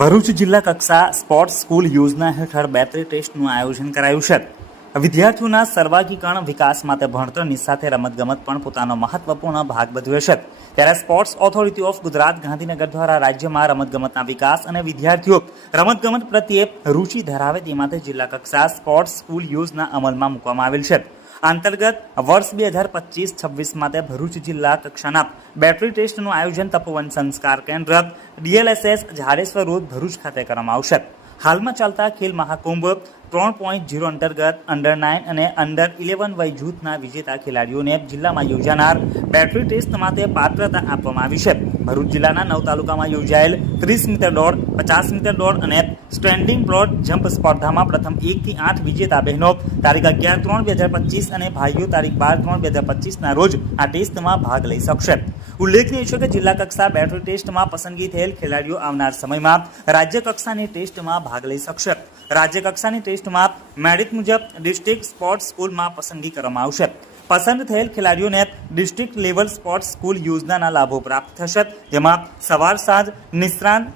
ભરૂચ જિલ્લા કક્ષા sports school યોજના હેઠળ બેટરી ટેસ્ટનું આયોજન કરાયું છે. વિદ્યાર્થીઓના સર્વાગીકરણ વિકાસ માટે ભણતરની સાથે રમતગમત પણ પોતાનો મહત્વપૂર્ણ ભાગ ભજવે છે. ત્યારે sports authority of Gujarat Gandhinagar દ્વારા રાજ્યમાં રમતગમતના વિકાસ અને વિદ્યાર્થીઓ રમતગમત પ્રત્યે રુચિ ધરાવે તે માટે જિલ્લા કક્ષા સ્પોર્ટ્સ સ્કૂલ યોજના અમલમાં મૂકવામાં આવેલ છે. અંતર્ગત વર્ષ બે હજાર પચીસ છવ્વીસ માટે ભરૂચ જિલ્લા કક્ષાના બેટરી ટેસ્ટનું આયોજન તપોવન સંસ્કાર કેન્દ્ર ડીએલએસએસ ઝાડેશ્વર રોડ ભરૂચ ખાતે કરવામાં આવશે. હાલમાં ચાલતા ખેલ મહાકુંભ ત્રણ પોઈન્ટ ઝીરો અંતર્ગત અંડર નાઇન અને અંડર ઇલેવન વય જૂથના વિજેતા ખેલાડીઓને જિલ્લામાં યોજાનાર બેટરી ટેસ્ટ માટે પાત્રતા આપવામાં આવી છે. ભરૂચ જિલ્લાના નવ તાલુકામાં યોજાયેલ ત્રીસ મીટર દોડ, પચાસ મીટર દોડ અને સ્ટેન્ડિંગ બ્રોડ જમ્પ સ્પર્ધામાં પ્રથમ એકથી આઠ વિજેતા બહેનો. તારીખ અગિયાર ત્રણ બે હજાર પચીસ અને ભાઈઓ તારીખ બાર ત્રણ બે હજાર પચીસના રોજ આ ટેસ્ટમાં ભાગ લઈ શકશે. ઉલ્લેખનીય છે કે જિલ્લા કક્ષા બેટરી ટેસ્ટમાં પસંદગી થયેલ ખેલાડીઓ આવનાર સમયમાં રાજ્ય કક્ષાની ટેસ્ટમાં ભાગ લઈ શકશે. રાજ્ય કક્ષાની ટેસ્ટમાં મેરિટ મુજબ ડિસ્ટ્રિક્ટ સ્પોર્ટ્સ સ્કૂલમાં પસંદગી કરવામાં આવશે. પસંદ થયેલ ખેલાડીઓને ડિસ્ટ્રિક્ટ લેવલ સ્પોર્ટ્સ સ્કૂલ યોજનાના લાભો પ્રાપ્ત થશે. જેમાં સવાર સાંજ, નિષ્ણાંત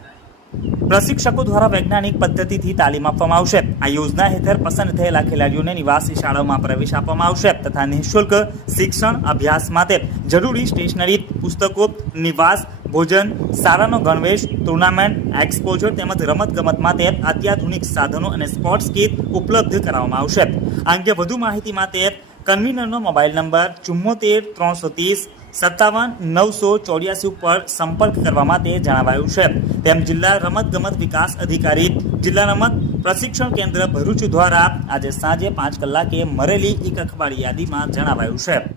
પ્રશિક્ષકો દ્વારા વૈજ્ઞાનિક પદ્ધતિથી તાલીમ આપવામાં આવશે. આ યોજના હેઠળ પસંદ થયેલા ખેલાડીઓને નિવાસી શાળાઓમાં પ્રવેશ આપવામાં આવશે તથા નિઃશુલ્ક શિક્ષણ અભ્યાસ માટે જરૂરી સ્ટેશનરી, પુસ્તકો, નિવાસ, ભોજન, શાળાનો ગણવેશ, ટુર્નામેન્ટ, એક્સપોઝર તેમજ રમતગમત માટે અત્યાધુનિક સાધનો અને સ્પોર્ટ્સ કીટ ઉપલબ્ધ કરાવવામાં આવશે. આ અંગે વધુ માહિતી માટે કન્વીનરનો મોબાઈલ નંબર ચુમ્મોતેર, ત્રણસો ત્રીસ સત્તાવન નવસો ચોર્યાસી ઉપર સંપર્ક કરવા માટે જણાવાયું છે. તેમ જિલ્લા રમત ગમત વિકાસ અધિકારી જિલ્લા રમત પ્રશિક્ષણ કેન્દ્ર ભરૂચ દ્વારા આજે સાંજે પાંચ કલાકે મરેલી એક અખબારી યાદીમાં જણાવાયું છે.